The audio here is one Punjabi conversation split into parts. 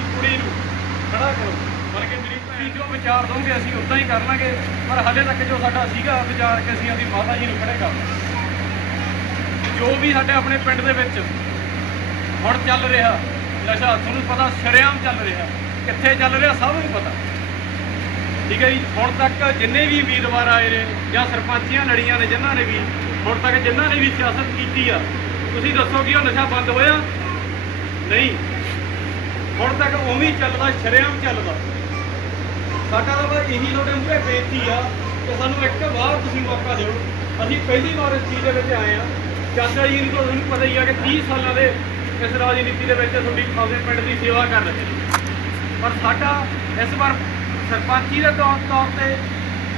ਮੇਰੀ ਕੁੜੀ ਨੂੰ ਖੜਾ ਕਰੋ। ਮਤਲਬ ਕਿ ਮੇਰੀ ਭੈਣ ਜੋ ਵਿਚਾਰ ਦੋਗੇ, ਅਸੀਂ ਉਦਾਂ ਹੀ ਕਰ ਲਾਂਗੇ ਪਰ ਹਾਲੇ ਤੱਕ ਜੋ ਸਾਡਾ ਸੀਗਾ ਵਿਚਾਰ ਕਿ ਅਸੀਂ ਆਪਣੀ ਮਾਤਾ ਜੀ ਨੂੰ ਖੜੇ ਕਰ ਜੋ ਵੀ ਸਾਡੇ ਆਪਣੇ ਪਿੰਡ ਦੇ ਵਿੱਚ ਹੁਣ ਚੱਲ ਰਿਹਾ, ਨਸ਼ਾ ਤੁਹਾਨੂੰ ਪਤਾ, ਸ਼ਰੇਆਮ ਚੱਲ ਰਿਹਾ। ਕਿੱਥੇ ਚੱਲ ਰਿਹਾ, ਸਭ ਨੂੰ ਪਤਾ। ਠੀਕ ਹੈ ਜੀ? ਹੁਣ ਤੱਕ ਜਿੰਨੇ ਵੀ ਉਮੀਦਵਾਰ ਆਏ ਨੇ, ਜਾਂ ਸਰਪੰਚੀਆਂ ਲੜੀਆਂ ਨੇ, ਜਿਨ੍ਹਾਂ ਨੇ ਵੀ, ਹੁਣ ਤੱਕ ਜਿਨ੍ਹਾਂ ਨੇ ਵੀ ਸਿਆਸਤ ਕੀਤੀ ਆ, ਤੁਸੀਂ ਦੱਸੋ ਕਿ ਉਹ ਨਸ਼ਾ ਬੰਦ ਹੋਇਆ? ਨਹੀਂ। ਹੁਣ ਤੱਕ ਉਵੇਂ ਹੀ ਚੱਲਦਾ, ਸ਼ਰੇਆਮ ਚੱਲਦਾ। ਸਾਡਾ ਤਾਂ ਬਸ ਇਹੀ ਤੁਹਾਡੇ ਮੂਹਰੇ ਬੇਨਤੀ ਆ ਕਿ ਸਾਨੂੰ ਇੱਕ ਵਾਰ ਤੁਸੀਂ ਮੌਕਾ ਦਿਓ। ਅਸੀਂ ਪਹਿਲੀ ਵਾਰ ਇਸ ਚੀਜ਼ ਦੇ ਵਿੱਚ ਆਏ ਆ। ਚਾਚਾ ਜੀ ਨੂੰ ਤਾਂ ਤੁਹਾਨੂੰ ਪਤਾ ਹੀ ਆ ਕਿ 30 ਸਾਲਾਂ ਦੇ ਇਸ ਰਾਜਨੀਤੀ ਦੇ ਵਿੱਚ ਤੁਹਾਡੀ ਆਪਣੇ ਪਿੰਡ ਦੀ ਸੇਵਾ ਕਰ ਰਹੇ ਨੇ। ਪਰ ਸਾਡਾ ਇਸ ਵਾਰ ਸਰਪੰਚੀ ਦੇ ਤੌਰ ਤੌਰ ਤੇ,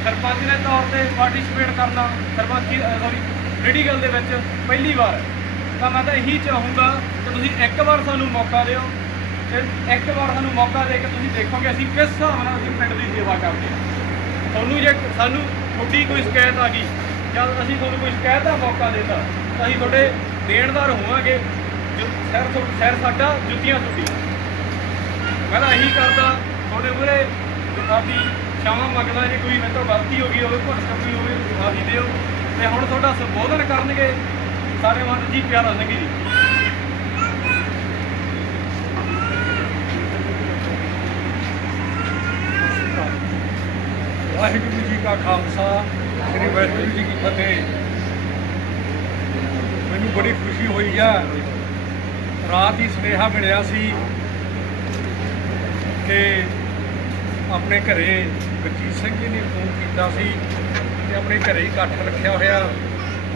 ਸਰਪੰਚ ਦੇ ਤੌਰ ਤੇ ਪਾਰਟਿਸਿਪੇਟ ਕਰਨਾ, ਸਰਪੰਚੀ ਸੌਰੀ ਪੋਲੀਟੀਕਲ ਦੇ ਵਿੱਚ ਪਹਿਲੀ ਵਾਰ। ਤਾਂ ਮੈਂ ਤਾਂ ਇਹੀ ਚਾਹੂੰਗਾ ਕਿ ਤੁਸੀਂ ਇੱਕ ਵਾਰ ਸਾਨੂੰ ਮੌਕਾ ਦਿਓ। ਇੱਕ ਵਾਰ ਸਾਨੂੰ ਮੌਕਾ ਦੇ ਕੇ ਤੁਸੀਂ ਦੇਖੋਗੇ, ਅਸੀਂ ਕਿਸ ਹਿਸਾਬ ਨਾਲ ਅਸੀਂ ਪਿੰਡ ਦੀ ਸੇਵਾ ਕਰਦੇ ਹਾਂ। ਤੁਹਾਨੂੰ ਜੇ ਸਾਨੂੰ ਤੁਹਾਡੀ ਕੋਈ ਸ਼ਿਕਾਇਤ ਆ ਗਈ, ਜਾਂ ਅਸੀਂ ਤੁਹਾਨੂੰ ਕੋਈ ਸ਼ਿਕਾਇਤ ਦਾ ਮੌਕਾ ਦੇਤਾ, ਤਾਂ ਅਸੀਂ ਤੁਹਾਡੇ ਦੇਣਦਾਰ ਹੋਵਾਂਗੇ। ਜੋ ਸਿਰ ਤੋਂ, ਸਿਰ ਸਾਡਾ, ਜੁੱਤੀਆਂ ਟੁੱਟੀ ਮੈਂ ਤਾਂ ਇਹੀ ਕਰਦਾ, ਤੁਹਾਡੇ ਮੂਹਰੇ ਸਾਡੀ ਸ਼ਾਮਾਂ ਮੰਗਦਾ, ਜੇ ਕੋਈ ਮੇਰੇ ਤੋਂ ਗਲਤੀ ਹੋ ਗਈ ਹੋਵੇ ਭੁੱਲ ਚੁੱਕੀ ਹੋਵੇ ਮਾਫੀ ਦਿਓ। ਤੇ ਹੁਣ ਤੁਹਾਡਾ ਸੰਬੋਧਨ ਕਰਨਗੇ, ਸਾਰੇ ਮਨ ਜੀ, ਪਿਆਰਾ ਸਿੰਘ ਜੀ। ਵਾਹਿਗੁਰੂ ਜੀ ਕਾ ਖਾਲਸਾ, ਸ੍ਰੀ ਵਾਹਿਗੁਰੂ ਜੀ ਕੀ ਫਤਿਹ। ਮੈਨੂੰ ਬੜੀ ਖੁਸ਼ੀ ਹੋਈ ਆ, ਰਾਤ ਹੀ ਸੁਨੇਹਾ ਮਿਲਿਆ ਸੀ ਕਿ ਆਪਣੇ ਘਰੇ ਗੁਰਜੀਤ ਸਿੰਘ ਜੀ ਨੇ ਫੋਨ ਕੀਤਾ ਸੀ ਕਿ ਆਪਣੇ ਘਰੇ ਹੀ ਇਕੱਠ ਰੱਖਿਆ ਹੋਇਆ।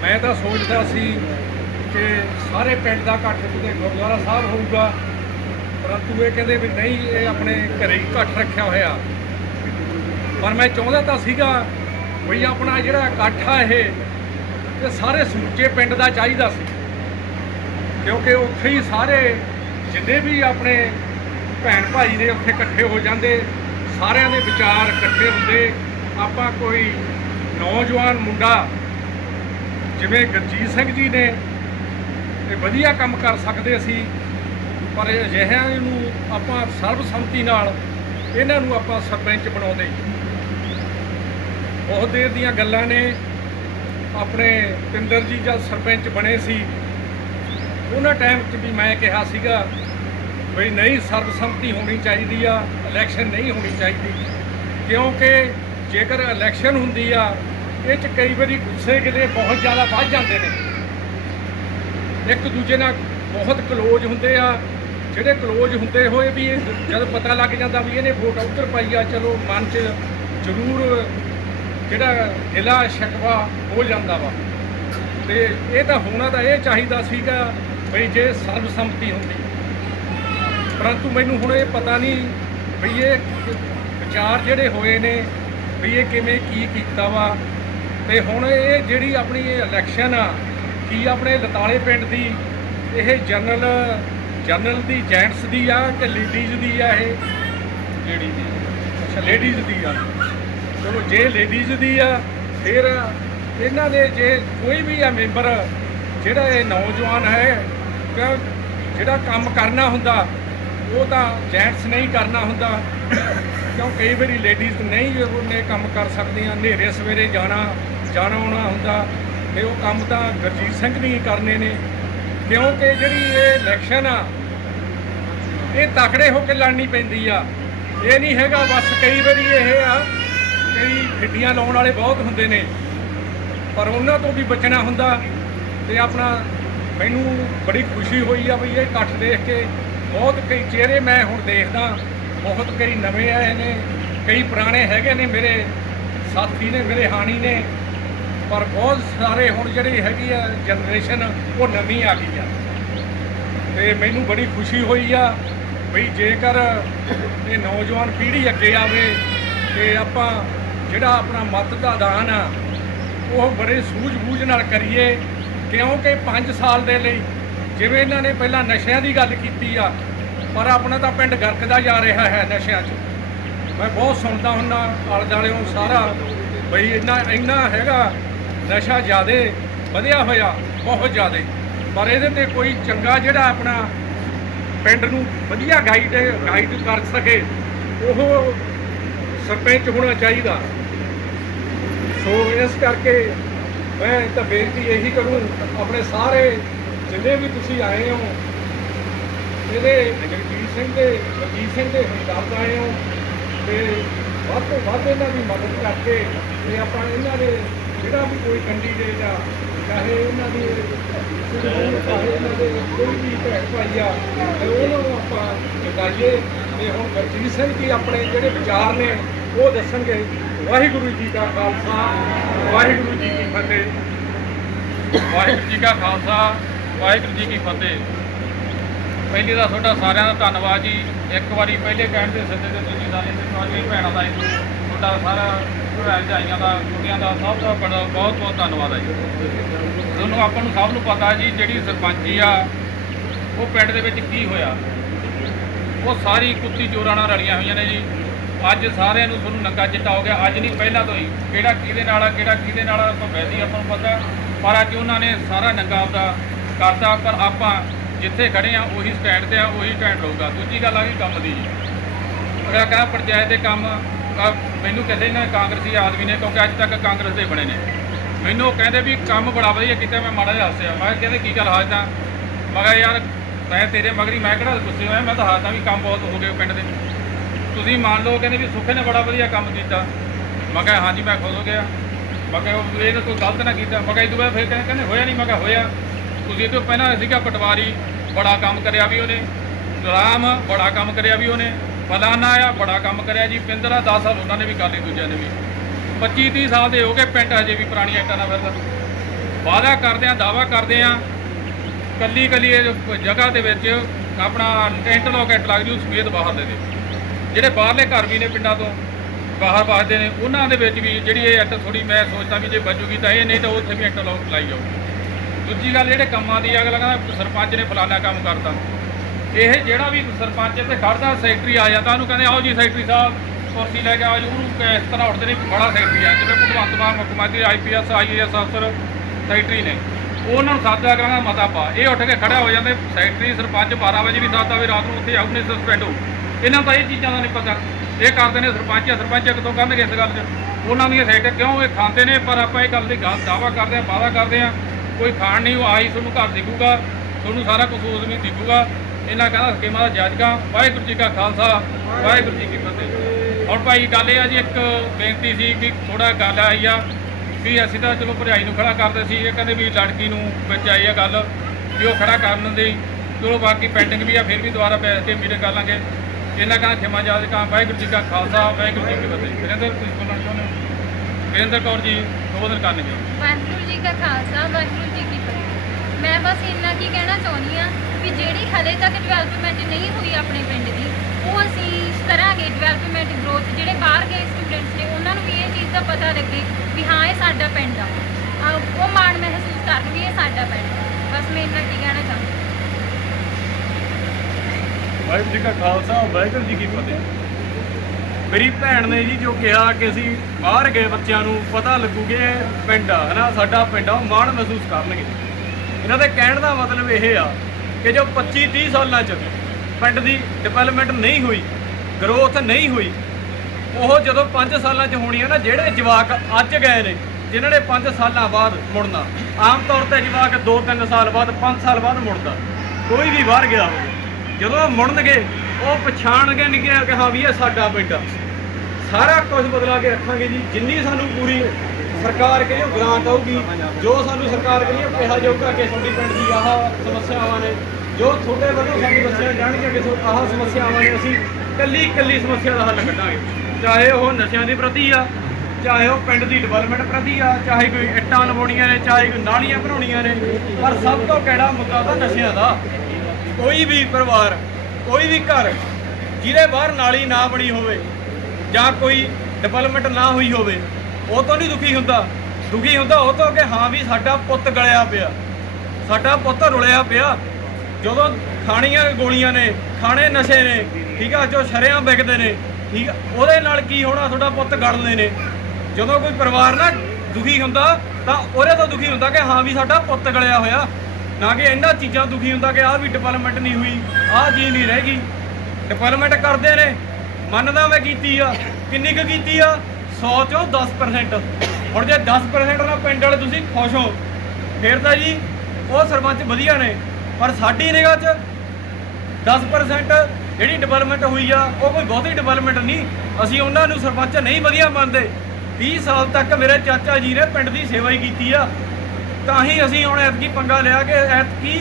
ਮੈਂ ਤਾਂ ਸੋਚਦਾ ਸੀ ਕਿ ਸਾਰੇ ਪਿੰਡ ਦਾ ਇਕੱਠ ਕਿਤੇ ਗੁਰਦੁਆਰਾ ਸਾਹਿਬ ਹੋਊਗਾ, ਪਰੰਤੂ ਇਹ ਕਹਿੰਦੇ ਵੀ ਨਹੀਂ, ਇਹ ਆਪਣੇ ਘਰੇ ਹੀ ਇਕੱਠ ਰੱਖਿਆ ਹੋਇਆ। ਪਰ ਮੈਂ ਚਾਹੁੰਦਾ ਤਾਂ ਸੀਗਾ ਵੀ ਆਪਣਾ ਜਿਹੜਾ ਇਕੱਠ ਆ ਇਹ ਇਹ ਸਾਰੇ ਸਮੁੱਚੇ ਪਿੰਡ ਦਾ ਚਾਹੀਦਾ ਸੀ। ਕਿਉਂਕਿ ਉੱਥੇ ਹੀ ਸਾਰੇ ਜਿੰਨੇ ਵੀ ਆਪਣੇ ਭੈਣ ਭਾਈ ਨੇ ਉੱਥੇ ਇਕੱਠੇ ਹੋ ਜਾਂਦੇ, ਸਾਰਿਆਂ ਦੇ ਵਿਚਾਰ ਇਕੱਠੇ ਹੁੰਦੇ। ਆਪਾਂ ਕੋਈ ਨੌਜਵਾਨ ਮੁੰਡਾ, ਜਿਵੇਂ ਗੁਰਜੀਤ ਸਿੰਘ ਜੀ ਨੇ, ਇਹ ਵਧੀਆ ਕੰਮ ਕਰ ਸਕਦੇ ਸੀ, ਪਰ ਅਜਿਹਿਆਂ ਨੂੰ ਆਪਾਂ ਸਰਬਸੰਮਤੀ ਨਾਲ ਇਹਨਾਂ ਨੂੰ ਆਪਾਂ ਸਰਪੰਚ ਬਣਾਉਂਦੇ। ਬਹੁਤ ਦੇਰ ਦੀਆਂ ਗੱਲਾਂ ਨੇ। ਆਪਣੇ ਪਿੰਦਰ ਜੀ ਜਦ ਸਰਪੰਚ ਬਣੇ ਸੀ, ਉਹਨਾਂ ਟਾਈਮ 'ਚ ਵੀ ਮੈਂ ਕਿਹਾ ਸੀਗਾ ਵੀ ਨਹੀਂ, ਸਰਬਸੰਮਤੀ ਹੋਣੀ ਚਾਹੀਦੀ ਆ ਇਲੈਕਸ਼ਨ ਨਹੀਂ ਹੋਣੀ ਚਾਹੀਦੀ। ਕਿਉਂਕਿ ਜੇਕਰ ਇਲੈਕਸ਼ਨ ਹੁੰਦੀ ਆ, ਇਹ 'ਚ ਕਈ ਵਾਰੀ ਗੁੱਸੇ ਕਿਤੇ ਬਹੁਤ ਜ਼ਿਆਦਾ ਵੱਧ ਜਾਂਦੇ ਨੇ। ਇੱਕ ਦੂਜੇ ਨਾਲ ਬਹੁਤ ਕਲੋਜ਼ ਹੁੰਦੇ ਆ। ਜਿਹੜੇ ਕਲੋਜ਼ ਹੁੰਦੇ ਹੋਏ ਵੀ ਇਹ ਜਦ ਪਤਾ ਲੱਗ ਜਾਂਦਾ ਵੀ ਇਹਨੇ ਵੋਟ ਉੱਧਰ ਪਾਈ ਆ, ਚਲੋ ਮਨ 'ਚ ਜ਼ਰੂਰ ਜਿਹੜਾ ਗਿਲਾ ਸ਼ਿਕਵਾ ਹੋ ਜਾਂਦਾ ਵਾ। ਤੇ ਇਹ ਤਾਂ ਹੋਣਾ ਤਾਂ ਇਹ ਚਾਹੀਦਾ ਸੀਗਾ ਵੀ ਜੇ ਸਰਬਸੰਮਤੀ ਹੁੰਦੀ। ਪਰੰਤੂ ਮੈਨੂੰ ਹੁਣ ਇਹ ਪਤਾ ਨਹੀਂ ਵੀ ਇਹ ਵਿਚਾਰ ਜਿਹੜੇ ਹੋਏ ਨੇ ਵੀ ਇਹ ਕਿਵੇਂ ਕੀ ਕੀਤਾ ਵਾ। ਤੇ ਹੁਣ ਇਹ ਜਿਹੜੀ ਆਪਣੀ ਇਹ ਇਲੈਕਸ਼ਨ ਆ ਕੀ ਆਪਣੇ ਲਤਾਲੇ ਪਿੰਡ ਦੀ ਇਹ ਜਨਰਲ ਜਨਰਲ ਦੀ ਜੈਂਟਸ ਦੀ ਆ ਕਿ ਲੇਡੀਜ਼ ਦੀ ਆ ਇਹ? ਜਿਹੜੀ ਜੀ ਅੱਛਾ ਲੇਡੀਜ਼ ਦੀ ਆ। ਚਲੋ ਜੇ ਲੇਡੀਜ਼ ਦੀ ਆ, ਫਿਰ ਇਹਨਾਂ ਦੇ ਜੇ ਕੋਈ ਵੀ ਆ ਮੈਂਬਰ ਜਿਹੜਾ ਇਹ ਨੌਜਵਾਨ ਹੈ ਕਿ ਜਿਹੜਾ ਕੰਮ ਕਰਨਾ ਹੁੰਦਾ, ਉਹ ਤਾਂ ਜੈਂਟਸ ਨਹੀਂ ਕਰਨਾ ਹੁੰਦਾ। ਕਿਉਂ ਕਈ ਵਾਰੀ ਲੇਡੀਜ਼ ਨਹੀਂ ਉਹਨੇ ਕੰਮ ਕਰ ਸਕਦੀਆਂ, ਹਨੇਰੇ ਸਵੇਰੇ ਜਾਣਾ ਜਾਣਾ ਆਉਣਾ ਹੁੰਦਾ, ਤੇ ਉਹ ਕੰਮ ਤਾਂ ਗੁਰਜੀਤ ਸਿੰਘ ਨਹੀਂ ਕਰਨੇ ਨੇ। ਕਿਉਂਕਿ ਜਿਹੜੀ ਇਹ ਇਲੈਕਸ਼ਨ ਆ, ਇਹ ਤਕੜੇ ਹੋ ਕੇ ਲੜਨੀ ਪੈਂਦੀ ਆ। ਇਹ ਨਹੀਂ ਹੈਗਾ ਬਸ ਕਈ ਵਾਰੀ ਇਹ ਆ ਕਈ ਫਿੱਡੀਆਂ ਲਾਉਣ ਵਾਲੇ ਬਹੁਤ ਹੁੰਦੇ ਨੇ, ਪਰ ਉਹਨਾਂ ਤੋਂ ਵੀ ਬਚਣਾ ਹੁੰਦਾ ਤੇ ਆਪਣਾ ਮੈਨੂੰ ਬੜੀ ਖੁਸ਼ੀ ਹੋਈ ਆ ਵੀ ਇਹ ਇਕੱਠ ਦੇਖ ਕੇ ਬਹੁਤ ਕਈ ਚਿਹਰੇ ਮੈਂ ਹੁਣ ਦੇਖਦਾ, ਬਹੁਤ ਕਈ ਨਵੇਂ ਆਏ ਨੇ, ਕਈ ਪੁਰਾਣੇ ਹੈਗੇ ਨੇ ਮੇਰੇ ਸਾਥੀ ਨੇ, ਮੇਰੇ ਹਾਣੀ ਨੇ, ਪਰ ਬਹੁਤ ਸਾਰੇ ਹੁਣ ਜਿਹੜੀ ਹੈਗੀ ਆ ਜਨਰੇਸ਼ਨ ਉਹ ਨਵੀਂ ਆ ਗਈ ਆ। ਤੇ ਮੈਨੂੰ ਬੜੀ ਖੁਸ਼ੀ ਹੋਈ ਆ ਵੀ ਜੇਕਰ ਇਹ ਨੌਜਵਾਨ ਪੀੜ੍ਹੀ ਅੱਗੇ ਆਵੇ ਤੇ ਆਪਾਂ ਜਿਹੜਾ ਆਪਣਾ ਮਤ ਦਾ ਦਾਨ ਆ, ਉਹ ਬੜੇ ਸੂਝ-ਬੂਝ ਨਾਲ ਕਰੀਏ, ਕਿਉਂਕਿ 5 ਸਾਲ ਦੇ ਲਈ ਜਿਵੇਂ ਇਹਨਾਂ ਨੇ ਪਹਿਲਾਂ ਨਸ਼ਿਆਂ ਦੀ ਗੱਲ ਕੀਤੀ ਆ, ਪਰ ਆਪਣਾ ਤਾਂ ਪਿੰਡ ਗਰਕਦਾ ਜਾ ਰਿਹਾ ਹੈ ਨਸ਼ਿਆਂ 'ਚ। ਮੈਂ ਬਹੁਤ ਸੁਣਦਾ ਹੁੰਨਾ ਆਲੇ ਦੁਆਲਿਓਂ ਸਾਰਾ, ਬਈ ਇੰਨਾ ਇੰਨਾ ਹੈਗਾ, ਨਸ਼ਾ ਜ਼ਿਆਦੇ ਵਧਿਆ ਹੋਇਆ, ਬਹੁਤ ਜ਼ਿਆਦੇ। ਪਰ ਇਹਦੇ ਤੇ ਕੋਈ ਚੰਗਾ ਜਿਹੜਾ ਆਪਣਾ ਪਿੰਡ ਨੂੰ ਵਧੀਆ ਗਾਈਡ ਗਾਈਡ ਕਰ ਸਕੇ, ਉਹ ਸਰਪੰਚ ਹੋਣਾ ਚਾਹੀਦਾ। ਸੋ ਇਸ ਕਰਕੇ ਮੈਂ ਤਾਂ ਬੇਨਤੀ ਇਹੀ ਕਰੂੰ, ਆਪਣੇ ਸਾਰੇ ਜਿੰਨੇ ਵੀ ਤੁਸੀਂ ਆਏ ਹੋ, ਇਹਦੇ ਜਗਜੀਤ ਸਿੰਘ ਦੇ, ਜਗਜੀਤ ਸਿੰਘ ਦੇ ਹਮਦਰਦ ਆਏ ਹੋ, ਤੇ ਵੱਧ ਤੋਂ ਵੱਧ ਇਹਨਾਂ ਦੀ ਮਦਦ ਕਰਕੇ ਤੇ ਆਪਾਂ ਇਹਨਾਂ ਦੇ ਜਿਹੜਾ ਵੀ ਕੋਈ ਕੈਂਡੀਡੇਟ ਆ, ਚਾਹੇ ਇਹਨਾਂ ਦੀ ਚਾਹੇ ਇਹਨਾਂ ਦੇ ਕੋਈ ਵੀ ਭੈਣ ਭਾਈ ਆ, ਤੇ ਉਹਨਾਂ ਨੂੰ ਆਪਾਂ ਜਗਾਈਏ। ਤੇ ਹੁਣ ਗੁਰਜੀਤ ਸਿੰਘ ਜੀ ਆਪਣੇ ਜਿਹੜੇ ਵਿਚਾਰ ਨੇ, ਉਹ ਦੱਸਣਗੇ? ਵਾਹਿਗੁਰੂ ਜੀ ਕਾ ਖਾਲਸਾ, ਵਾਹਿਗੁਰੂ ਜੀ ਕੀ ਫਤਿਹ। ਵਾਹਿਗੁਰੂ ਜੀ ਕਾ ਖਾਲਸਾ, ਵਾਹਿਗੁਰੂ ਜੀ ਕੀ ਫਤਿਹ। ਪਹਿਲੀ ਦਾ ਤੁਹਾਡਾ ਸਾਰਿਆਂ ਦਾ ਧੰਨਵਾਦ ਜੀ। ਇੱਕ ਵਾਰੀ ਪਹਿਲੇ ਕਹਿਣ ਦੇ ਸੱਦੇ ਤੇ ਤੁਸੀਂ ਸਾਰੇ ਸਾਰੀਆਂ ਭੈਣਾਂ ਦਾ ਜੀ, ਤੁਹਾਡਾ ਸਾਰਾ ਭੈਣ ਭਾਈਆਂ ਦਾ ਕੁੜੀਆਂ ਦਾ, ਸਭ ਦਾ ਬੜਾ ਬਹੁਤ ਬਹੁਤ ਧੰਨਵਾਦ ਹੈ ਜੀ। ਤੁਹਾਨੂੰ ਆਪਾਂ ਨੂੰ ਸਭ ਨੂੰ ਪਤਾ ਜੀ, ਜਿਹੜੀ ਸਰਪੰਚੀ ਆ, ਉਹ ਪਿੰਡ ਦੇ ਵਿੱਚ ਕੀ ਹੋਇਆ? ਉਹ ਸਾਰੀ ਕੁੱਤੀ ਚੋਰਾਂ ਨਾਲ ਰਲੀਆਂ ਹੋਈਆਂ ਨੇ ਜੀ। ਅੱਜ ਸਾਰਿਆਂ ਨੂੰ ਤੁਹਾਨੂੰ ਨੰਗਾ ਚਿੱਟਾ ਹੋ ਗਿਆ। ਅੱਜ ਨਹੀਂ ਪਹਿਲਾਂ ਤੋਂ ਹੀ। ਕਿਹੜਾ ਕਿਹਦੇ ਨਾਲ ਆ ਕਿਹੜਾ ਕਿਹਦੇ ਨਾਲ ਆ, ਆਪਾਂ ਵੈਸੇ ਆਪਾਂ ਨੂੰ ਪਤਾ। ਪਰ ਅੱਜ ਉਹਨਾਂ ਨੇ ਸਾਰਾ ਨੰਗਾ ਆਪਦਾ ਕਰਤਾ। ਪਰ ਆਪਾਂ ਜਿੱਥੇ ਖੜੇ ਆ ਉਹੀ ਸਟੈਂਡ ਤੇ ਆ ਉਹੀ ਸਟੈਂਡ ਰਹੂਗਾ। ਦੂਜੀ ਗੱਲ ਆ ਗਈ ਕੰਮ ਦੀ ਜੀ। ਅਗਰ ਕਹਾਂ ਪੰਚਾਇਤ ਦੇ ਕੰਮ ਮੈਨੂੰ ਕਹਿੰਦੇ ਨੇ ਕਾਂਗਰਸੀ ਆਦਮੀ ਨੇ ਕਿਉਂਕਿ ਅੱਜ ਤੱਕ ਕਾਂਗਰਸ ਦੇ ਬਣੇ ਨੇ। ਮੈਨੂੰ ਉਹ ਕਹਿੰਦੇ ਵੀ ਕੰਮ ਬੜਾ ਵਧੀਆ ਕੀਤਾ ਮੈਂ ਮਾੜਾ ਜਿਹਾ ਹੱਸਿਆ। ਮੈਂ ਕਹਿੰਦੇ ਕੀ ਗੱਲ ਹਾਜ ਤਾਂ? ਮੈਂ ਕਿਹਾ ਯਾਰ ਮੈਂ ਤੇਰੇ ਮਗਰੀ ਮੈਂ ਕਿਹੜਾ ਗੁੱਸੇ ਹੋਇਆ? ਮੈਂ ਤਾਂ ਹਾਜ ਵੀ ਕੰਮ ਬਹੁਤ ਹੋ ਗਏ ਪਿੰਡ ਦੇ ਤੁਸੀਂ ਮੰਨ ਲਓ ਕਹਿੰਦੇ ਵੀ ਸੁੱਖੇ ਨੇ ਬੜਾ ਵਧੀਆ ਕੰਮ ਕੀਤਾ। ਮੈਂ ਕਿਹਾ, ਹਾਂਜੀ, ਮੈਂ ਖੁਸ਼ ਹੋ ਗਿਆ। ਮੈਂ ਕਿਹਾ, ਉਹ ਇਹ ਤਾਂ ਕੋਈ ਗਲਤ ਨਾ ਕੀਤਾ। ਮੈਂ ਕਿਹਾ ਇਹ ਤੋਂ ਬਾਅਦ ਫਿਰ ਕਹਿੰਦੇ ਕਹਿੰਦੇ ਹੋਇਆ ਨਹੀਂ ਮੈਂ ਕਿਹਾ, ਹੋਇਆ। ਤੁਸੀਂ ਇਹ ਤੋਂ ਪਹਿਲਾਂ ਸੀਗਾ ਪਟਵਾਰੀ, ਬੜਾ ਕੰਮ ਕਰਿਆ ਵੀ ਉਹਨੇ। ਰਾਮ, ਬੜਾ ਕੰਮ ਕਰਿਆ ਵੀ ਉਹਨੇ। ਫਲਾਨਾ ਆ ਬੜਾ ਕੰਮ ਕਰਿਆ ਜੀ। ਪਿੰਦਰਾ 10 ਸਾਲ ਉਹਨਾਂ ਨੇ ਵੀ ਕਰ ਲਈ ਦੂਜਿਆਂ ਨੇ ਵੀ। 25 30 ਸਾਲ ਦੇ ਹੋ ਗਏ ਪਿੰਡ ਹਜੇ ਵੀ ਪੁਰਾਣੀਆਂ ਐਟਾਂ ਨਾਲ ਫਿਰਦਾ। ਵਾਅਦਾ ਕਰਦੇ ਆ ਦਾਵਾ ਕਰਦੇ ਆ। ਕੱਲੀ ਕੱਲੀ ਜਗ੍ਹਾ ਦੇ ਵਿੱਚ ਆਪਣਾ ਇੰਟਰਲੋਕ ਐਟ ਲੱਗ ਜੂ ਸਮੇਤ ਬਾਹਰ ਦੇ ਦੇ। ਜਿਹੜੇ ਬਾਹਰਲੇ ਘਰ ਵੀ ਨੇ ਪਿੰਡਾਂ ਤੋਂ, ਬਾਹਰ ਵਸਦੇ ਨੇ, ਉਹਨਾਂ ਦੇ ਵਿੱਚ ਵੀ ਜਿਹੜੀ ਇਹ ਐਟ ਥੋੜੀ ਮੈਂ ਸੋਚਦਾ ਵੀ ਜੇ ਬਚੂਗੀ ਤਾਂ ਇਹ ਨਹੀਂ ਤਾਂ ਉੱਥੇ ਵੀ ਇੰਟਰਲੋਕ ਲਾਈ ਜਾਊ। ਦੂਜੀ ਗੱਲ ਜਿਹੜੇ ਕੰਮਾਂ ਦੀ, ਅਗਲਾ ਕਹਿੰਦਾ ਸਰਪੰਚ ਨੇ ਫਲਾਣਾ ਕੰਮ ਕਰਤਾ। ਇਹ ਜਿਹੜਾ ਵੀ ਸਰਪੰਚ ਇੱਥੇ ਖੜਦਾ ਸੈਕਟਰੀ ਆ ਜਾਂਦਾ, ਉਹਨੂੰ ਕਹਿੰਦੇ, ਆਓ ਜੀ ਸੈਕਟਰੀ ਸਾਹਿਬ, ਕੁਰਸੀ ਲੈ ਕੇ ਆਓ ਜੀ, ਉਹਨੂੰ ਕ- ਇਸ ਤਰ੍ਹਾਂ ਉੱਠਦੇ ਨੇ ਵੀ ਬੜਾ ਸੈਕਟਰੀ ਆ। ਜਿਵੇਂ ਭਗਵੰਤ ਮਾਨ ਮੁੱਖ ਮੰਤਰੀ ਆਈਪੀਐਸ ਆਈਏਐਸ ਅਫਸਰ, ਸੈਕਟਰੀ ਨੇ। ਉਹਨਾਂ ਨੂੰ ਸਾਦਾ ਕਰਾਂਗਾ, ਮਤਾ ਪਾ। ਇਹ ਉੱਠ ਕੇ ਖੜਾ ਹੋ ਜਾਂਦੇ, ਸੈਕਟਰੀ, ਸਰਪੰਚ 12 ਵਜੇ ਵੀ ਸਾਦਾ ਵੀ ਰਾਤ ਨੂੰ ਉੱਥੇ ਆਉਣੇ ਸਸਪੈਂਡ ਹੋ। ਇਹਨਾਂ ਨੂੰ ਤਾਂ ਇਹ ਚੀਜ਼ਾਂ ਦਾ ਨਹੀਂ ਪਤਾ। ਇਹ ਕਰਦੇ ਨੇ ਸਰਪੰਚ ਆ, ਸਰਪੰਚ ਕਿਤੋਂ ਕਰਨਗੇ ਇਸ ਗੱਲ 'ਚ। ਉਹਨਾਂ ਦੀਆਂ ਸੈਕਟਰ ਕਿਉਂ ਇਹ ਖਾਂਦੇ ਨੇ? ਪਰ ਆਪਾਂ ਇਹ ਗੱਲ ਦੀ ਗੱਲ ਦਾਵਾ ਕਰਦੇ ਆ, ਵਾਅਦਾ ਕਰਦੇ ਆ। ਕੋਈ ਖਾਣ ਨਹੀਂ, ਉਹ ਆਈ ਤੁਹਾਨੂੰ ਘਰ ਦਿਖੂਗਾ, ਤੁਹਾਨੂੰ ਸਾਰਾ ਕੁਝ ਉਸ ਵੀ ਦਿਖੂਗਾ। ਇਹਨਾਂ ਕਹਿੰਦਾ ਸਕੀਮਾਂ ਦਾ ਜਾਜਗਾ ਵਾਹਿਗੁਰੂ ਜੀ ਕਾ ਖਾਲਸਾ, ਵਾਹਿਗੁਰੂ ਜੀ ਕੀ ਫਤਿਹ। ਹੁਣ ਭਾਈ ਗੱਲ ਇਹ ਆ ਜੀ, ਇੱਕ ਬੇਨਤੀ ਸੀ ਕਿ ਥੋੜਾ ਗੱਲ ਆਈ ਆ। ਵੀ ਅਸੀਂ ਤਾਂ ਚਲੋ ਭਰਜਾਈ ਨੂੰ ਖੜਾ ਕਰਦੇ ਸੀ, ਇਹ ਕਹਿੰਦੇ ਵੀ ਲੜਕੀ ਨੂੰ ਵਿੱਚ ਆਈ ਆ ਗੱਲ, ਵੀ ਉਹ ਖੜਾ ਕਰਨ ਦੀ ਚਲੋ ਬਾਕੀ ਪੈਂਡਿੰਗ ਵੀ ਆ, ਫਿਰ ਵੀ ਦੁਬਾਰਾ ਬੈਠ ਕੇ ਮੀਟਿੰਗ ਕਰ ਲਾਂਗੇ। ਇਹਨਾਂ ਕਹਿੰਦਾ ਖਿਮਾ ਜਾਜ ਕਾ ਵਾਹਿਗੁਰੂ ਜੀ ਕਾ ਖਾਲਸਾ, ਵਾਹਿਗੁਰੂ ਜੀ ਕੀ ਫਤਿਹ। ਵੀਰੇਂਦਰ, ਤੁਸੀਂ ਬੋਲਣਾ ਚਾਹੁੰਦੇ ਹੋ? ਵੀਰੇਂਦਰ ਕੌਰ ਜੀ ਸੰਬੋਧਨ ਕਰਨਗੇ। ਵਾਹਿਗੁਰੂ ਜੀ ਕਾ ਖਾਲਸਾ, ਵਾਹਿਗੁਰੂ ਜੀ ਕੀ ਫਤਿਹ। ਮੈਂ ਬਸ ਇੰਨਾ ਕੀ ਕਹਿਣਾ ਚਾਹੁੰਦੀ ਆ ਵੀ ਜਿਹੜੀ ਹਲੇ ਤੱਕ ਡਿਵੈਲਪਮੈਂਟ ਨਹੀਂ ਹੋਈ ਆਪਣੇ ਪਿੰਡ ਦੀ ਉਹ ਅਸੀਂ ਕਰਾਂਗੇ ਡਿਵੈਲਪਮੈਂਟ ਗਰੋਥ ਜਿਹੜੇ ਬਾਹਰ ਗਏ ਸਟੂਡੈਂਟਸ ਨੇ ਉਹਨਾਂ ਨੂੰ ਵੀ ਇਹ ਚੀਜ਼ ਦਾ ਪਤਾ ਲੱਗੇ ਵੀ ਹਾਂ ਇਹ ਸਾਡਾ ਪਿੰਡ ਆ। ਆ, ਉਹ ਮਾਣ ਮਹਿਸੂਸ ਕਰਨ ਵੀ ਇਹ ਸਾਡਾ ਪਿੰਡ ਆ। ਬਸ ਮੈਂ ਇੰਨਾ ਕੀ ਕਹਿਣਾ ਚਾਹੁੰਦੀ ਵਾਹਿਗੁਰੂ ਜੀ ਕਾ ਖਾਲਸਾ ਵਾਹਿਗੁਰੂ ਜੀ ਕੀ ਫਤਿਹ। ਮੇਰੀ ਭੈਣ ਨੇ ਜੀ ਜੋ ਕਿਹਾ ਕਿ ਅਸੀਂ ਬਾਹਰ ਗਏ ਬੱਚਿਆਂ ਨੂੰ ਪਤਾ ਲੱਗੂਗੇ ਪਿੰਡ ਆ ਹਨਾ ਸਾਡਾ ਪਿੰਡ ਆ ਉਹ ਮਾਣ ਮਹਿਸੂਸ ਕਰਨਗੇ। ਇਹਨਾਂ ਦੇ ਕਹਿਣ ਦਾ ਮਤਲਬ ਇਹ ਆ ਕਿ ਜੋ 25 30 ਸਾਲਾਂ ਚ ਪਿੰਡ ਦੀ ਡਿਵੈਲਪਮੈਂਟ ਨਹੀਂ ਹੋਈ ਗਰੋਥ ਨਹੀਂ ਹੋਈ। ਉਹ ਜਦੋਂ 5 ਸਾਲਾਂ ਚ ਹੋਣੀ ਹੈ ਨਾ, ਜਿਹੜੇ ਜਵਾਕ ਅੱਜ ਗਏ ਨੇ, ਜਿਨ੍ਹਾਂ ਨੇ 5 ਸਾਲਾਂ ਬਾਅਦ ਮੁੜਨਾ, ਆਮ ਤੌਰ ਤੇ ਜਵਾਕ 2-3 ਸਾਲ ਬਾਅਦ 5 ਸਾਲ ਬਾਅਦ ਮੁੜਦਾ, ਕੋਈ ਵੀ ਬਾਹਰ ਗਿਆ ਹੋਵੇ। ਜਦੋਂ ਉਹ ਮੁੜਨਗੇ, ਉਹ ਪਛਾਣਗੇ ਨਹੀਂ ਕਿ ਕਿ ਹਾਂ ਵੀ ਇਹ ਸਾਡਾ ਪਿੰਡ ਆ। ਸਾਰਾ ਕੁਝ ਬਦਲਾ ਕੇ ਰੱਖਾਂਗੇ ਜੀ। ਜਿੰਨੀ ਸਾਨੂੰ ਪੂਰੀ ਸਰਕਾਰ ਕਹੇ ਉਹ ਗ੍ਰਾਂਟ ਆਊਗੀ, ਜੋ ਸਾਨੂੰ ਸਰਕਾਰ ਕਹੇ ਉਹ ਕਿਹਾ ਜਾਊਗਾ ਕਿ ਤੁਹਾਡੀ ਪਿੰਡ ਦੀ ਆਹ ਸਮੱਸਿਆਵਾਂ ਨੇ ਜੋ ਤੁਹਾਡੇ ਵੱਲੋਂ ਸਾਨੂੰ ਦੱਸਿਆ ਜਾਣਗੇ ਕਿ ਆਹ ਸਮੱਸਿਆਵਾਂ ਨੇ ਅਸੀਂ ਕੱਲੀ ਕੱਲੀ ਸਮੱਸਿਆ ਦਾ ਹੱਲ ਕੱਢਾਂਗੇ। ਚਾਹੇ ਉਹ ਨਸ਼ਿਆਂ ਦੇ ਪ੍ਰਤੀ ਆ, ਚਾਹੇ ਉਹ ਪਿੰਡ ਦੀ ਡਿਵੈਲਪਮੈਂਟ ਪ੍ਰਤੀ ਆ, ਚਾਹੇ ਕੋਈ ਇੱਟਾਂ ਲਵਾਉਣੀਆਂ ਨੇ, ਚਾਹੇ ਕੋਈ ਨਾਲੀਆਂ ਬਣਾਉਣੀਆਂ ਨੇ, ਪਰ ਸਭ ਤੋਂ ਕਿਹੜਾ ਮੁੱਦਾ ਤਾਂ ਨਸ਼ਿਆਂ ਦਾ। ਕੋਈ ਵੀ ਪਰਿਵਾਰ, ਕੋਈ ਵੀ ਘਰ, ਜਿਹਦੇ ਬਾਹਰ ਨਾਲੀ ਨਾ ਬਣੀ ਹੋਵੇ, ਜਾਂ ਕੋਈ ਡਿਵੈਲਪਮੈਂਟ ਨਾ ਹੋਈ ਹੋਵੇ, ਉਹ ਤੋਂ ਨਹੀਂ ਦੁਖੀ ਹੁੰਦਾ। ਦੁਖੀ ਹੁੰਦਾ ਉਹ ਤੋਂ ਕਿ ਹਾਂ ਵੀ ਸਾਡਾ ਪੁੱਤ ਗਲਿਆ ਪਿਆ। ਸਾਡਾ ਪੁੱਤ ਰੁਲਿਆ ਪਿਆ। ਜਦੋਂ ਖਾਣੀਆਂ ਗੋਲੀਆਂ ਨੇ, ਖਾਣੇ ਨਸ਼ੇ ਨੇ, ਠੀਕ ਆ, ਜੋ ਸ਼ਰਿਆਂ ਵਿਕਦੇ ਨੇ, ਠੀਕ ਆ, ਉਹਦੇ ਨਾਲ ਕੀ ਹੋਣਾ, ਤੁਹਾਡਾ ਪੁੱਤ ਗੜਦੇ ਨੇ। ਜਦੋਂ ਕੋਈ ਪਰਿਵਾਰ ਨਾ ਦੁਖੀ ਹੁੰਦਾ, ਤਾਂ ਉਹਦੇ ਤੋਂ ਦੁਖੀ ਹੁੰਦਾ ਕਿ ਹਾਂ ਵੀ ਸਾਡਾ ਪੁੱਤ ਗਲਿਆ ਹੋਇਆ। ਨਾ ਕਿ ਇਹਨਾਂ ਚੀਜ਼ਾਂ ਦੁਖੀ ਹੁੰਦਾ ਕਿ ਆਹ ਵੀ ਡਿਵੈਲਪਮੈਂਟ ਨਹੀਂ ਹੋਈ, ਆਹ ਚੀਜ਼ ਨਹੀਂ ਰਹਿ ਗਈ। ਡਿਵੈਲਪਮੈਂਟ ਕਰਦੇ ਨੇ। ਮੰਨਦਾ ਮੈਂ ਕੀਤੀ ਆ। ਕਿੰਨੀ ਕੁ ਕੀਤੀ ਆ? 100 ਚੋਂ 10% ਹੁਣ ਜੇ 10% ਨਾਲ ਪਿੰਡ ਵਾਲੇ ਤੁਸੀਂ ਖੁਸ਼ ਹੋ, ਫਿਰ ਤਾਂ ਜੀ ਉਹ ਸਰਪੰਚ ਵਧੀਆ ਨੇ। ਪਰ ਸਾਡੀ ਨਿਗਾਹ 'ਚ 10% ਜਿਹੜੀ ਡਿਵੈਲਪਮੈਂਟ ਹੋਈ ਆ, ਉਹ ਕੋਈ ਬਹੁਤੀ ਡਿਵੈਲਪਮੈਂਟ ਨਹੀਂ। ਅਸੀਂ ਉਹਨਾਂ ਨੂੰ ਸਰਪੰਚ ਨਹੀਂ ਵਧੀਆ ਮੰਨਦੇ। 20 ਸਾਲ ਤੱਕ ਮੇਰੇ ਚਾਚਾ ਜੀ ਨੇ ਪਿੰਡ ਦੀ ਸੇਵਾ ਹੀ ਕੀਤੀ ਆ। ਤਾਂ ਹੀ ਅਸੀਂ ਹੁਣ ਐਤਕੀ ਪੰਗਾ ਲਿਆ ਕਿ ਐਤਕੀ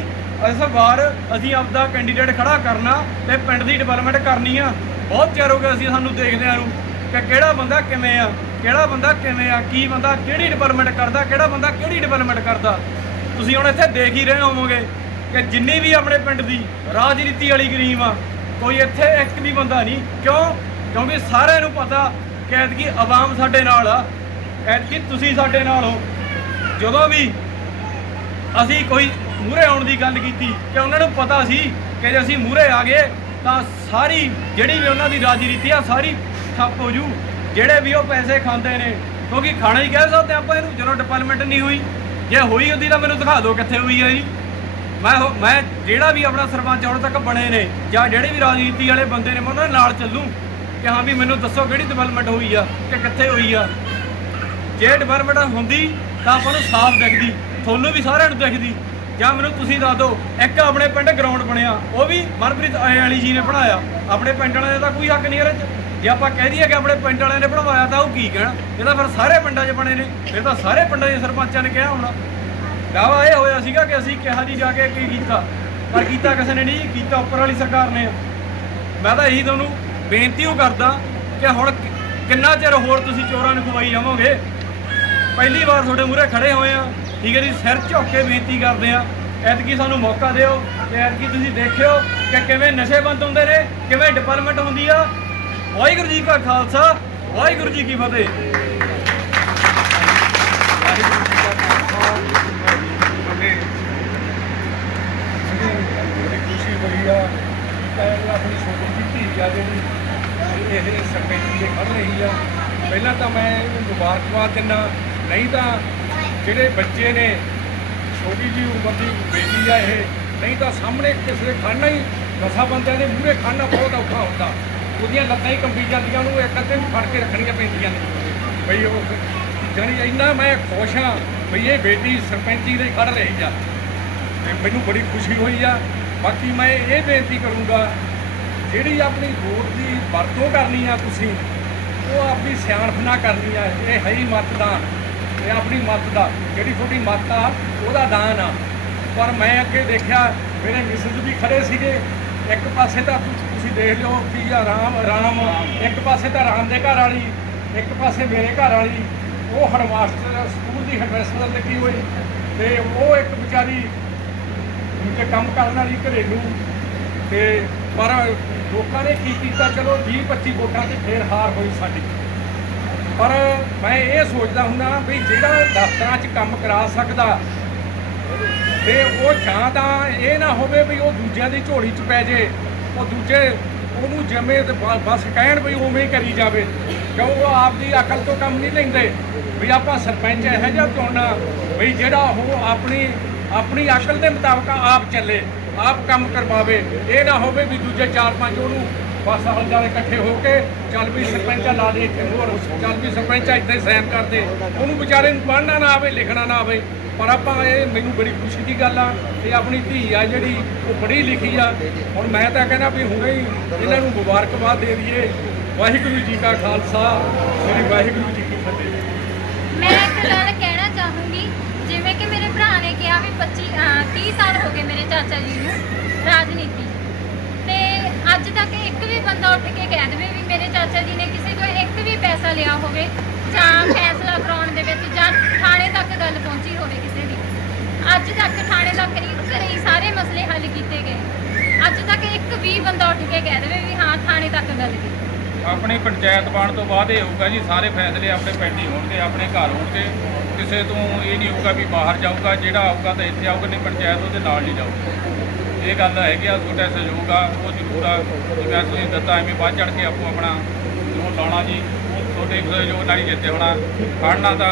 ਇਸ ਵਾਰ ਅਸੀਂ ਆਪਦਾ ਕੈਂਡੀਡੇਟ ਖੜਾ ਕਰਨਾ ਤੇ ਪਿੰਡ ਦੀ ਡਿਵੈਲਪਮੈਂਟ ਕਰਨੀ ਆ। ਬਹੁਤ ਚਿਰ ਹੋ ਗਿਆ ਅਸੀਂ ਸਾਨੂੰ ਦੇਖਦੇ ਦੇਖਦਿਆਂ ਨੂੰ ਕਿ ਕਿਹੜਾ ਬੰਦਾ ਕਿਵੇਂ ਆ, ਕਿਹੜਾ ਬੰਦਾ ਕਿਵੇਂ ਆ, ਕੀ ਬੰਦਾ ਕਿਹੜੀ ਡਿਵੈਲਪਮੈਂਟ ਕਰਦਾ, ਕਿਹੜਾ ਬੰਦਾ ਕਿਹੜੀ ਡਿਵੈਲਪਮੈਂਟ ਕਰਦਾ। ਤੁਸੀਂ ਹੁਣ ਇੱਥੇ ਦੇਖ ਹੀ ਰਹੇ ਹੋਵੋਗੇ ਕਿ ਜਿੰਨੀ ਵੀ ਆਪਣੇ ਪਿੰਡ ਦੀ ਰਾਜਨੀਤੀ ਵਾਲੀ ਗਰੀਮ ਆ, ਕੋਈ ਇੱਥੇ ਇੱਕ ਵੀ ਬੰਦਾ ਨਹੀਂ। ਕਿਉਂ? ਕਿਉਂਕਿ ਸਾਰਿਆਂ ਨੂੰ ਪਤਾ ਕਿ ਐਤਕੀ ਆਵਾਮ ਸਾਡੇ ਨਾਲ ਆ। ਐਤਕੀ ਤੁਸੀਂ ਸਾਡੇ ਨਾਲ ਹੋ। ਜਦੋਂ ਵੀ ਅਸੀਂ ਕੋਈ ਮੂਹਰੇ ਆਉਣ ਦੀ ਗੱਲ ਕੀਤੀ ਕਿ ਉਹਨਾਂ ਨੂੰ ਪਤਾ ਸੀ ਕਿ ਜੇ ਅਸੀਂ ਮੂਹਰੇ ਆ ਗਏ, ਤਾਂ ਸਾਰੀ ਜਿਹੜੀ ਵੀ ਉਹਨਾਂ ਦੀ ਰਾਜਨੀਤੀ ਆ, ਸਾਰੀ ਠੱਪ ਹੋ ਜੂ। ਜਿਹੜੇ ਵੀ ਉਹ ਪੈਸੇ ਖਾਂਦੇ ਨੇ, ਕਿਉਂਕਿ ਖਾਣਾ ਹੀ ਕਹਿ ਸਕਦੇ ਆਪਾਂ ਇਹਨੂੰ, ਜਦੋਂ ਡਿਵੈਲਪਮੈਂਟ ਨਹੀਂ ਹੋਈ। ਜੇ ਹੋਈ ਹੁੰਦੀ ਤਾਂ ਮੈਨੂੰ ਦਿਖਾ ਦਿਓ ਕਿੱਥੇ ਹੋਈ ਹੈ ਜੀ ਮੈਂ ਹੋ- ਮੈਂ ਜਿਹੜਾ ਵੀ ਆਪਣਾ ਸਰਪੰਚ ਹੁਣ ਤੱਕ ਬਣੇ ਨੇ। ਜਾਂ ਜਿਹੜੇ ਵੀ ਰਾਜਨੀਤੀ ਵਾਲੇ ਬੰਦੇ ਨੇ, ਮੈਂ ਉਹਨਾਂ ਦੇ ਨਾਲ ਚੱਲੂ ਕਿ ਹਾਂ ਵੀ ਮੈਨੂੰ ਦੱਸੋ ਕਿਹੜੀ ਡਿਵੈਲਪਮੈਂਟ ਹੋਈ ਆ ਕਿ ਕਿੱਥੇ ਹੋਈ ਆ। ਜੇ ਡਿਵੈਲਪਮੈਂਟ ਹੁੰਦੀ ਤਾਂ ਆਪਾਂ ਨੂੰ ਸਾਫ਼ ਦਿਖਦੀ, ਤੁਹਾਨੂੰ ਵੀ ਸਾਰਿਆਂ ਨੂੰ ਦਿਖਦੀ। ਜਾਂ ਮੈਨੂੰ ਤੁਸੀਂ ਦੱਸ ਦਿਓ, ਇੱਕ ਆਪਣੇ ਪਿੰਡ ਗਰਾਊਂਡ ਬਣਿਆ, ਉਹ ਵੀ ਮਨਪ੍ਰੀਤ ਆਏ ਵਾਲੀ ਜੀ ਨੇ ਬਣਾਇਆ। ਆਪਣੇ ਪਿੰਡ ਵਾਲਿਆਂ ਦਾ ਕੋਈ ਹੱਕ ਨਹੀਂ ਇਹਦੇ 'ਚ। ਜੇ ਆਪਾਂ ਕਹਿ ਦਈਏ ਕਿ ਆਪਣੇ ਪਿੰਡ ਵਾਲਿਆਂ ਨੇ ਬਣਵਾਇਆ ਤਾਂ ਉਹ ਕੀ ਕਹਿਣਾ? ਇਹ ਤਾਂ ਫਿਰ ਸਾਰੇ ਪਿੰਡਾਂ 'ਚ ਬਣੇ ਨੇ ਇਹ ਤਾਂ ਸਾਰੇ ਪਿੰਡਾਂ ਦੇ ਸਰਪੰਚਾਂ ਨੇ ਕਿਹਾ ਹੋਣਾ। ਦਾਵਾ ਇਹ ਹੋਇਆ ਸੀਗਾ ਕਿ ਅਸੀਂ ਕਿਹਾ ਜੀ ਜਾ ਕੇ ਕੀ ਕੀਤਾ, ਪਰ ਕੀਤਾ ਕਿਸੇ ਨੇ ਨਹੀਂ, ਕੀਤਾ ਉੱਪਰ ਵਾਲੀ ਸਰਕਾਰ ਨੇ। ਮੈਂ ਤਾਂ ਇਹੀ ਤੁਹਾਨੂੰ ਬੇਨਤੀ ਉਹ ਕਰਦਾ ਕਿ ਹੁਣ ਕਿੰਨਾ ਚਿਰ ਹੋਰ ਤੁਸੀਂ ਚੋਰਾਂ ਨੂੰ ਖਵਾਈ ਜਾਵੋਗੇ? ਪਹਿਲੀ ਵਾਰ ਤੁਹਾਡੇ ਮੂਹਰੇ ਖੜੇ ਹੋਏ ਆ, ਠੀਕ ਹੈ ਜੀ, ਸਿਰ ਝੁੱਕ ਕੇ ਬੇਨਤੀ ਕਰਦੇ ਆ। ਐਤਕੀ ਸਾਨੂੰ ਮੌਕਾ ਦਿਓ ਤੇ ਐਤਕੀ ਤੁਸੀਂ ਦੇਖਿਓ ਕਿ ਕਿਵੇਂ ਨਸ਼ੇ ਬੰਦ ਹੁੰਦੇ ਨੇ, ਕਿਵੇਂ ਡਿਵੈਲਪਮੈਂਟ ਹੁੰਦੀ ਆ। ਵਾਹਿਗੁਰੂ ਜੀ ਕਾ ਖਾਲਸਾ, ਵਾਹਿਗੁਰੂ ਜੀ ਕੀ ਫਤਿਹ। ਆ ਕਿ ਆਪਣੀ ਛੋਟੀ ਜਿਹੀ ਧੀ ਆ ਜਿਹੜੀ ਇਹ ਸਰਪੰਚ ਦੇ ਖੜ ਰਹੀ ਆ। ਪਹਿਲਾਂ ਤਾਂ ਮੈਂ ਇਹਨੂੰ ਮੁਬਾਰਕਬਾਦ ਦਿੰਦਾ, ਨਹੀਂ ਤਾਂ ਜਿਹੜੇ ਬੱਚੇ ਨੇ, ਛੋਟੀ ਜਿਹੀ ਉਮਰ ਦੀ ਬੇਟੀ ਆ ਇਹ, ਨਹੀਂ ਤਾਂ ਸਾਹਮਣੇ ਕਿਸੇ ਦੇ ਖੜਨਾ ਹੀ ਦਸਾਂ ਬੰਦਿਆਂ ਦੇ ਮੂਹਰੇ ਖੜਨਾ ਬਹੁਤ ਔਖਾ ਹੁੰਦਾ। ਉਹਦੀਆਂ ਲੱਤਾਂ ਹੀ ਕੰਬੀ ਜਾਂਦੀਆਂ, ਉਹਨੂੰ ਇੱਕ ਅੱਧੇ ਨੂੰ ਫੜ ਕੇ ਰੱਖਣੀਆਂ ਪੈਂਦੀਆਂ ਨੇ। ਬਈ ਉਹ ਜਾਣੀ ਇੰਨਾ ਮੈਂ ਖੁਸ਼ ਹਾਂ ਬਈ ਇਹ ਬੇਟੀ ਸਰਪੰਚੀ ਦੇ ਖੜ ਰਹੀ ਆ। ਤੇ ਮੈਨੂੰ ਬੜੀ ਖੁਸ਼ੀ ਹੋਈ ਆ। ਬਾਕੀ ਮੈਂ ਇਹ ਬੇਨਤੀ ਕਰੂੰਗਾ, ਜਿਹੜੀ ਆਪਣੀ ਵੋਟ ਦੀ ਵਰਤੋਂ ਕਰਨੀ ਆ ਤੁਸੀਂ, ਉਹ ਆਪਣੀ ਸਿਆਣਪ ਨਾਲ ਕਰਨੀ ਆ, ਇਹ ਹੈ ਹੀ ਮਤਦਾਨ, ਇਹ ਆਪਣੀ ਮਤ ਦਾ, ਜਿਹੜੀ ਤੁਹਾਡੀ ਮਤ ਆ, ਉਹਦਾ ਦਾਨ ਆ। ਪਰ ਮੈਂ ਅੱਗੇ ਦੇਖਿਆ, ਮੇਰੇ ਮਿਸਿਸ ਵੀ ਖੜੇ ਸੀਗੇ, ਇੱਕ ਪਾਸੇ ਤਾਂ ਤੁਸੀਂ ਦੇਖ ਲਿਓ ਕੀ ਆ ਰਾਮ ਰਾਮ, ਇੱਕ ਪਾਸੇ ਤਾਂ ਰਾਮ ਦੇ ਘਰ ਵਾਲੀ, ਇੱਕ ਪਾਸੇ ਮੇਰੇ ਘਰ ਵਾਲੀ, ਉਹ ਹੈਡਮਾਸਟਰ, ਸਕੂਲ ਦੀ ਹੈਡਮਾਸਟਰ ਲੱਗੀ ਹੋਈ ਤੇ ਉਹ ਇੱਕ ਵਿਚਾਰੀ ਤੇ ਕੰਮ ਕਰਨ ਵਾਲੀ ਘਰੇਲੂ ਤੇ ਪਰ ਲੋਕਾਂ ਨੇ ਕੀ ਕੀਤਾ, ਚਲੋ 20 25 ਵੋਟਾਂ ਤੇ ਫੇਰ ਹਾਰ ਹੋਈ ਸਾਡੀ। ਪਰ ਮੈਂ ਇਹ ਸੋਚਦਾ ਹੁੰਦਾ ਵੀ ਜਿਹੜਾ ਦਫ਼ਤਰਾਂ 'ਚ ਕੰਮ ਕਰਾ ਸਕਦਾ ਤੇ ਉਹ ਜਾਂ ਤਾਂ ਇਹ ਨਾ ਹੋਵੇ ਵੀ ਉਹ ਦੂਜਿਆਂ ਦੀ ਝੋਲੀ 'ਚ ਪੈ ਜੇ, ਉਹ ਦੂਜੇ ਉਹਨੂੰ ਜਿਵੇਂ ਤੇ ਬਸ ਕਹਿਣ ਵੀ ਉਵੇਂ ਹੀ ਕਰੀ ਜਾਵੇ। ਕਿਉਂ ਉਹ ਆਪਦੀ ਅਕਲ ਤੋਂ ਕੰਮ ਨਹੀਂ ਲੈਂਦੇ? ਵੀ ਆਪਾਂ ਸਰਪੰਚ ਇਹੋ ਜਿਹਾ ਚੁਣਨਾ, ਵੀ ਜਿਹੜਾ ਉਹ ਆਪਣੀ ਆਪਣੀ ਅਕਲ ਦੇ ਮੁਤਾਬਕ ਆਪ ਚੱਲੇ, ਆਪ ਕੰਮ ਕਰਵਾਵੇ। ਇਹ ਨਾ ਹੋਵੇ ਵੀ ਦੂਜੇ ਚਾਰ ਪੰਜ ਉਹਨੂੰ ਬਸ ਹਲ ਜਾਲੇ ਇਕੱਠੇ ਹੋ ਕੇ ਚੱਲ ਵੀ ਸਰਪੰਚਾ ਲਾ ਦੇ ਇੱਥੇ ਹੋਰ, ਚੱਲ ਵੀ ਸਰਪੰਚਾ ਇੱਥੇ ਸਾਈਨ ਕਰ ਦੇ। ਉਹਨੂੰ ਵਿਚਾਰੇ ਨੂੰ ਪੜ੍ਹਨਾ ਨਾ ਆਵੇ, ਲਿਖਣਾ ਨਾ ਆਵੇ। ਪਰ ਆਪਾਂ ਇਹ ਮੈਨੂੰ ਬੜੀ ਖੁਸ਼ੀ ਦੀ ਗੱਲ ਆ ਤੇ ਆਪਣੀ ਧੀ ਆ ਜਿਹੜੀ, ਉਹ ਪੜ੍ਹੀ ਲਿਖੀ ਆ। ਹੁਣ ਮੈਂ ਤਾਂ ਕਹਿੰਦਾ ਵੀ ਹੁਣੇ ਹੀ ਇਹਨਾਂ ਨੂੰ ਮੁਬਾਰਕਬਾਦ ਦੇ ਦਈਏ। ਵਾਹਿਗੁਰੂ ਜੀ ਕਾ ਖਾਲਸਾ, ਸ੍ਰੀ ਵਾਹਿਗੁਰੂ ਜੀ ਕੀ ਫਤਿਹ ਮੈਂ ਇੱਕ ਗੱਲ ਕਹਿਣਾ ਚਾਹੂੰਗੀ ਜਿਵੇਂ ਕਿ ਮੇਰੇ ਭਰਾ ਨੇ ਕਿਹਾ ਵੀ 25 30 ਸਾਲ ਹੋ ਗਏ ਮੇਰੇ ਚਾਚਾ ਜੀ ਨੂੰ, ਰਾਜਨੀਤੀ। ਤੇ ਅੱਜ ਤੱਕ ਇੱਕ ਵੀ ਬੰਦਾ ਉੱਠ ਕੇ ਕਹਿ ਦੇਵੇ ਵੀ ਮੇਰੇ ਚਾਚਾ ਜੀ ਨੇ ਕਿਸੇ ਤੋਂ ਇੱਕ ਵੀ ਪੈਸਾ ਲਿਆ ਹੋਵੇ, ਜਾਂ ਫੈਸਲਾ ਕਰਾਉਣ ਦੇ ਵਿੱਚ, ਜਾਂ ਥਾਣੇ ਤੱਕ ਗੱਲ ਪਹੁੰਚੀ ਹੋਵੇ ਕਿਸੇ ਦੀ। ਅੱਜ ਤੱਕ ਥਾਣੇ ਤੱਕ ਨਹੀਂ ਸਾਰੇ ਮਸਲੇ ਹੱਲ ਕੀਤੇ ਗਏ। ਅੱਜ ਤੱਕ ਇੱਕ ਵੀ ਬੰਦਾ ਉੱਠ ਕੇ ਕਹਿ ਦੇਵੇ ਵੀ ਹਾਂ, ਥਾਣੇ ਤੱਕ ਗੱਲ ਕੀਤੀ। ਆਪਣੀ ਪੰਚਾਇਤ ਬਣ ਤੋਂ ਬਾਅਦ ਇਹ ਹੋਊਗਾ ਜੀ, ਸਾਰੇ ਫੈਸਲੇ ਆਪਣੇ ਪਿੰਡ ਹੀ ਹੋਣਗੇ, ਆਪਣੇ ਘਰ ਹੋਣਗੇ। ਕਿਸੇ ਤੋਂ ਇਹ ਨਹੀਂ ਹੋਊਗਾ ਵੀ ਬਾਹਰ ਜਾਊਗਾ, ਜਿਹੜਾ ਆਊਗਾ ਤਾਂ ਇੱਥੇ ਆਊਗਾ, ਨਹੀਂ ਪੰਚਾਇਤ ਉਹਦੇ ਨਾਲ ਨਹੀਂ ਜਾਊਗੀ ਇਹ ਗੱਲ ਹੈਗੀ ਆ, ਤੁਹਾਡਾ ਸਹਿਯੋਗ ਆ, ਉਹ ਜ਼ਰੂਰ ਆ। ਜਿਵੇਂ ਤੁਸੀਂ ਦਿੱਤਾ, ਐਵੇਂ ਵੱਧ ਚੜ ਕੇ ਆਪੋ ਆਪਣਾ ਜੋ ਲਾਉਣਾ ਜੀ, ਉਹ ਤੁਹਾਡੇ ਸਹਿਯੋਗ ਨਾਲ ਹੀ ਜਿੱਤੇ ਹੋਣਾ। ਖੜਨਾ ਤਾਂ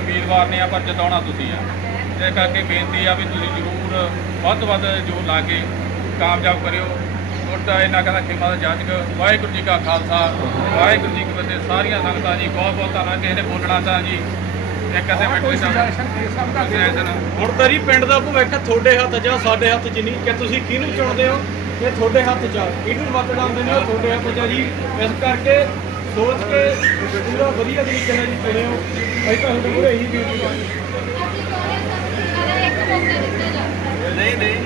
ਉਮੀਦਵਾਰ ਨੇ ਆ, ਪਰ ਜਿਤਾਉਣਾ ਤੁਸੀਂ ਆ। ਇਹ ਕਰਕੇ ਬੇਨਤੀ ਆ ਵੀ ਤੁਸੀਂ ਜ਼ਰੂਰ ਵੱਧ ਤੋਂ ਵੱਧ ਜੋ ਲਾ ਕੇ ਕਾਮਯਾਬ ਕਰਿਓ। ਤੁਹਾਡਾ ਇਹਨਾਂ ਕਹਿੰਦਾ ਖੇਮਾ ਦਾ ਜਾਜਕ, ਵਾਹਿਗੁਰੂ ਜੀ ਕਾ ਖਾਲਸਾ, ਵਾਹਿਗੁਰੂ ਜੀ ਕੀ ਫਤਿਹ। ਸਾਰੀਆਂ ਸੰਗਤਾਂ ਜੀ ਬਹੁਤ ਬਹੁਤ ਧੰਨਵਾਦ। ਕਿਸੇ ਨੇ ਬੋਲਣਾ ਤਾਂ ਜੀ ਇੱਕ ਕੋਈ ਸੁਜੈਸ਼ਨ ਹੁਣ ਤਾਂ ਜੀ ਪਿੰਡ ਦਾ ਭਵਿੱਖ ਤੁਹਾਡੇ ਹੱਥ 'ਚ ਆ ਸਾਡੇ ਹੱਥ 'ਚ ਨਹੀਂ। ਕਿ ਤੁਸੀਂ ਕਿਹਨੂੰ ਚੁਣਦੇ ਹੋ? ਇਹ ਤੁਹਾਡੇ ਹੱਥ 'ਚ ਆ? ਕਿਹਨੂੰ ਮਤ ਡਾਉਂਦੇ ਨੇ? ਉਹ ਤੁਹਾਡੇ ਹੱਥ 'ਚ ਆ ਜੀ। ਇਸ ਕਰਕੇ ਸੋਚ ਕੇ ਪੂਰਾ ਵਧੀਆ ਤਰੀਕੇ ਨਾਲ ਜੀ ਚੁਣਿਓ। ਅਸੀਂ ਤਾਂ ਤੁਹਾਡੇ ਕੋਲ ਇਹੀ ਬੇਨਤੀ ਕਰਦੇ ਅਸੀਂ ਹਾਂ ਨਹੀਂ ਨਹੀਂ।